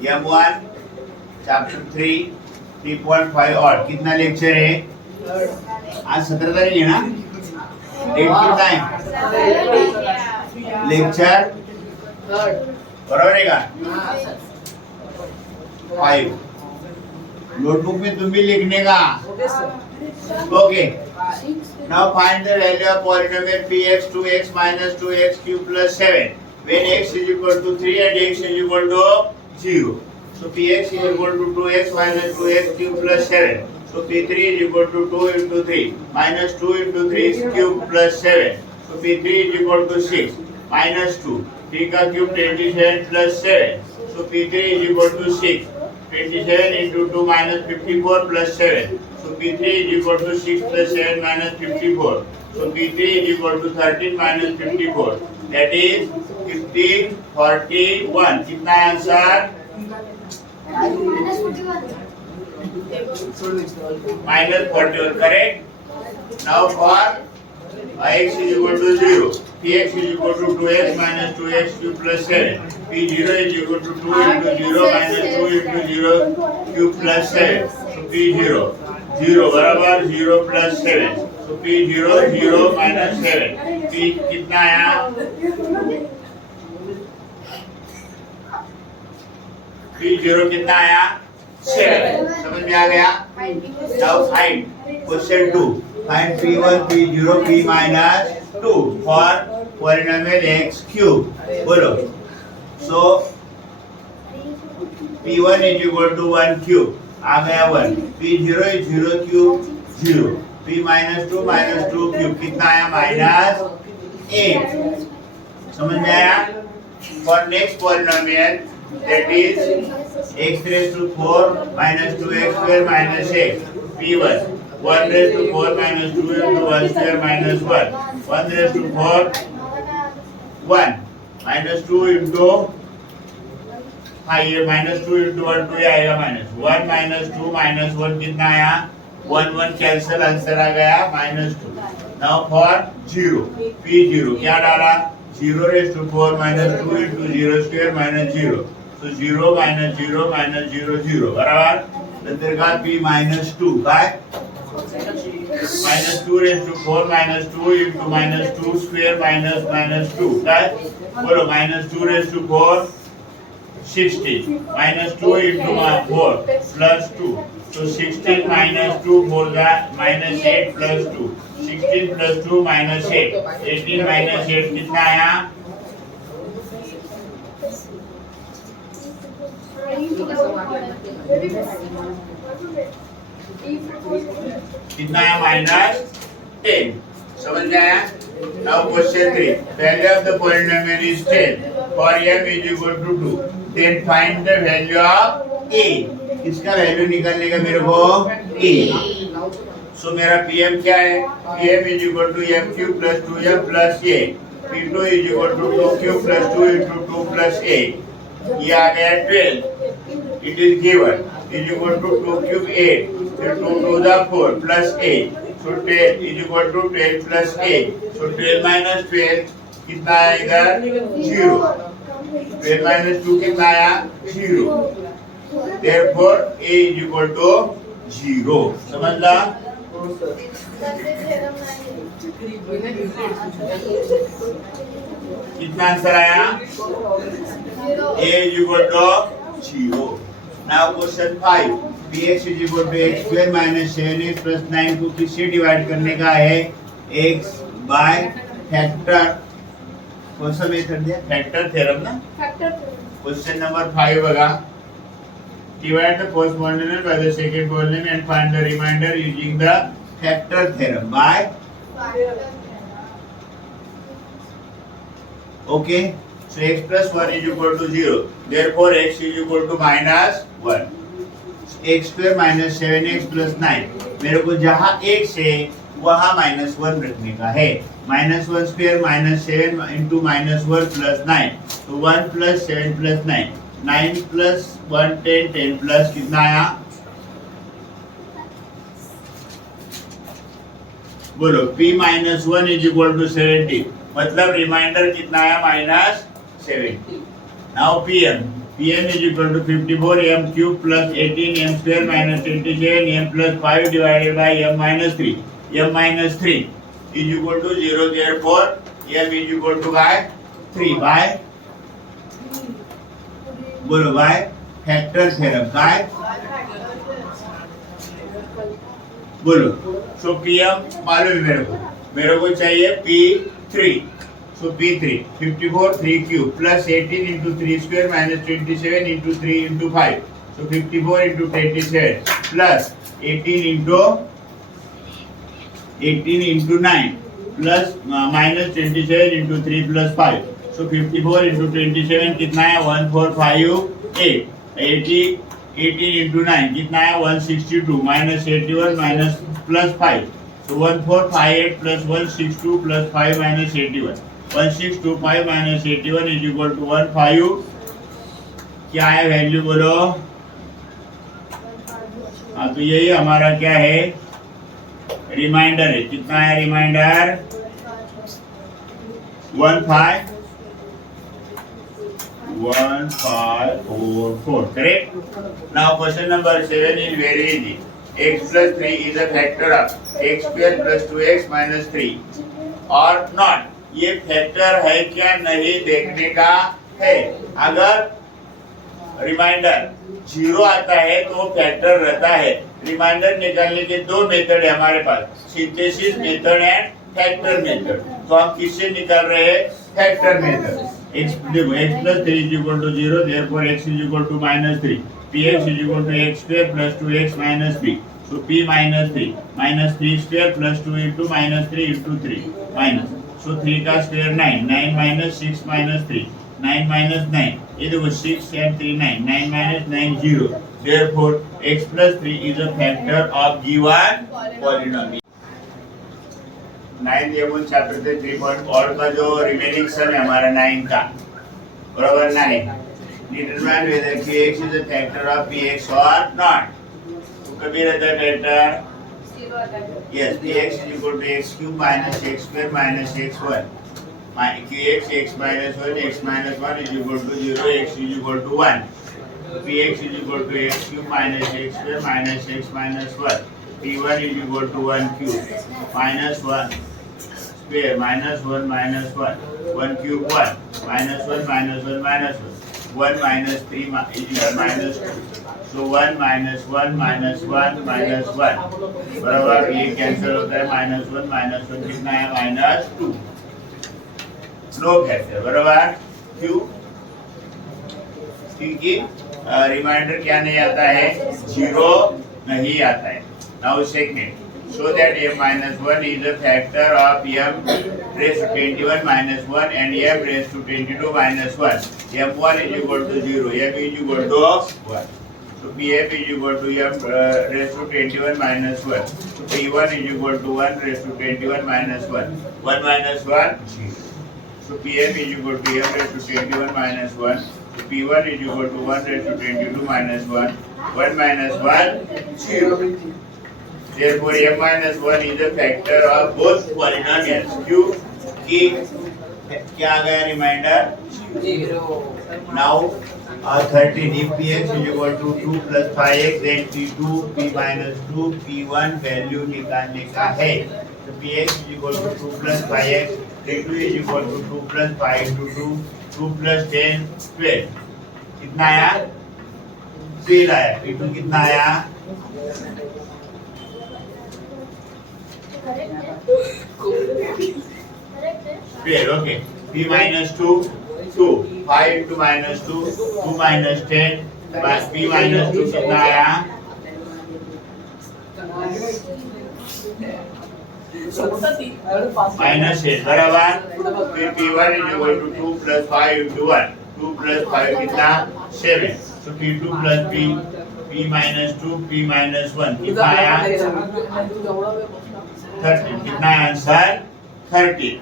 M1 chapter 3 3.5 और कितना lecture है? आज 17 तारीख है ना? डेट कितना है? लेक्चर बराबर है का? 5 नोटबुक में तुम भी लिखने का। Okay, now find the value of polynomial px 2x minus 2x cube plus 7 when x is equal to 3 and x is equal to 0. So px is equal to 2x minus 2x cube plus 7. So p3 is equal to 2 into 3 minus 2 into 3 cube plus 7. So p3 is equal to 6 minus 2 3 का cube 27 plus 7. So p3 is equal to 6 27 into 2 minus 54 plus 7. So P3 is equal to 6 plus 7 minus 54. So P3 is equal to 13 minus 54. That is 15, 41. कितना है answer? Minus 41. Correct? Now for x is equal to 0. Px is equal to 2x minus 2x cube plus 7. P0 is equal to 2 into 0 minus 2 into 0 cube plus 7. So P0 0 बराबर 0 plus 7. So P0 0 minus 7. P कितना आया? P0 कितना आया? 7. समझ में आ गया? Now find question 2. Find P1, P0, P minus 2 for polynomial x cube. बोलो. So P1 is equal to 1 cube. आ गया 1. P0 is 0 cube 0. P minus 2 cube कितना आया? minus 8. समझ में आया? For next polynomial that is x raised to 4 minus 2x square minus x. P1 1 raised to 4 minus 2 into 1 square minus 1. 1 raised to 4 1 minus 2 into ये minus 2 into 1 2 आएगा minus 1 minus 2 minus 1 कितना आया? 1 1 cancel, answer आ गया minus 2. Now for 0 P0 क्या डाला? 0 raised to 4 minus 2 into 0 square minus 0. So 0 minus 0 minus 0 0 बराबर. नंतर का P minus 2 काय? minus 2 raised to 4 minus 2 into minus 2 square minus 2 काय? बोलो minus 2 raised to 4 16 minus 2 into 4 plus 2. So 16 minus 2 for that minus 8 plus 2. 16 plus 2 minus 8. 18 minus 8 कितना आया? कितना आया? minus 10. समझ में आया? Now question 3. Value of the polynomial is 10. For m is equal to 2. Then find the value of a. इसका value निकालने का मेरे को a. So मेरा pm क्या है? pm is equal to m cube plus 2m plus a. p2 is equal to 2 cube plus 2 into 2 plus a. ये आ गया 12. It is given is equal to 2 cube 8. Then 2 to the 4 plus a. So 10 is equal to 12 plus a. So 12 minus 12 कितना आएगा? 0. 12 minus 2 कितना आया? 0. Therefore a is equal to 0. समझ ला? कितना answer आया? a is equal to 0. Now question 5. px is equal to x square minus 7x plus 9 को किससे divide करने का है? x by factor. कौन सा मेथड दिया? फैक्टर थ्योरम ना? क्वेश्चन नंबर 5 बघा. Divide the first polynomial by the second polynomial and find the remainder using the factor theorem by. Okay. So x plus 1 is equal to 0. Therefore x is equal to minus 1. x square minus 7x plus 9. मेरे को जहाँ x है वहाँ minus 1 रखने का है. minus 1 square minus 7 into minus 1 plus 9. तो 1 plus 7 plus 9. 9 plus 1 10 10 plus कितना आया? बोलो p minus 1 is equal to 70. मतलब रिमाइंडर कितना आया? minus 70. Now pm Pm is equal to 54 m cube plus 18 m square minus 27 m plus 5 divided by m minus 3. M minus 3 is equal to 0. Therefore, m is equal to by 3 by बोलो by factor theorem by बोलो. So Pm मालूम है मेरे को चाहिए P3. So P3 54 3 cube plus 18 into 3 square minus 27 into 3 into 5. So 54 into 27 plus 18 into 9 plus minus 27 into 3 plus 5. So 54 into 27 कितना है 1458. 18 into 9 कितना है 162 minus 81 minus plus 5. So 1458 plus 162 plus 5 minus 81. 1625 minus 81 is equal to 15. क्या है value बोलो? हाँ तो यही हमारा क्या है रिमाइंडर है. कितना है reminder 1544. Correct. Now question number 7 is very easy. X plus 3 is a factor of x square plus 2x minus 3 or not. ये फैक्टर है क्या नहीं देखने का है. अगर रिमाइंडर 0 आता है तो वो फैक्टर रहता है. रिमाइंडर निकालने के दो मेथड है हमारे पास, synthesis method and factor method. तो हम किससे निकाल रहे हैं? Factor method. x देखो x plus 3 is equal to 0. therefore x is equal to minus 3. px is equal to x square plus 2x minus 3. so p minus 3 minus 3 square plus 2 into minus 3 into 3 minus. So 3 का square 9, 9 minus 6 minus 3, 9 minus 9. ये देखो 6 and 3 9, 9 minus 9 0. Therefore x plus 3 is a factor of given polynomial. 9 ये chapter थे 3 और का जो remaining सम है हमारा 9 का बराबर 9. Determine whether px is a factor of px or not. तो कभी रहता है factor yes px is equal to x cube minus x square minus x1 qx x minus 1 x minus 1 is equal to 0 x is equal to 1. px is equal to x cube minus x square minus x minus 1. p1 is equal to 1 cube minus 1 square minus 1 minus 1 1 cube 1 minus 1 minus 1 minus 1 1 minus 3 is minus 2. So 1 minus 1 minus 1 minus 1 बराबर ये cancel होता है -1 कितना है -2. No factor बराबर क्यों? क्योंकि reminder क्या नहीं आता है 0 नहीं आता है. Now second so that m minus 1 is a factor of m raised to 21 minus 1 and m raised to 22 minus 1. m1 is equal to 0, m is equal to 1. So pf is equal to m raised to 21 minus 1. So p1 is equal to 1 raised to 21 minus 1. 1 minus 1 0. So pf is equal to m raised to 21 minus 1. So p1 is equal to 1 raised to 22 minus 1. 1 minus 1 0. Therefore m minus 1 is a factor of both polynomials. क्यों कि क्या आ गया reminder 0. Now 13 if px is equal to 2 plus 5x then p2 p minus 2 p1 value निकालने का है. तो px is equal to 2 plus 5x p2 is equal to 2 plus 5 into 2 2 plus 10 12 कितना आया 3 आया. p2 कितना आया okay. p minus 2 2 5 into minus 2 2 minus 10 plus p minus 2 कितना आया minus 8 बराबर. फिर p1 is equal to 2 plus 5 into 1 2 plus 5 कितना 7. so p2 plus p minus 2 p minus 1 कितना आया 13. कितना आंसर 13.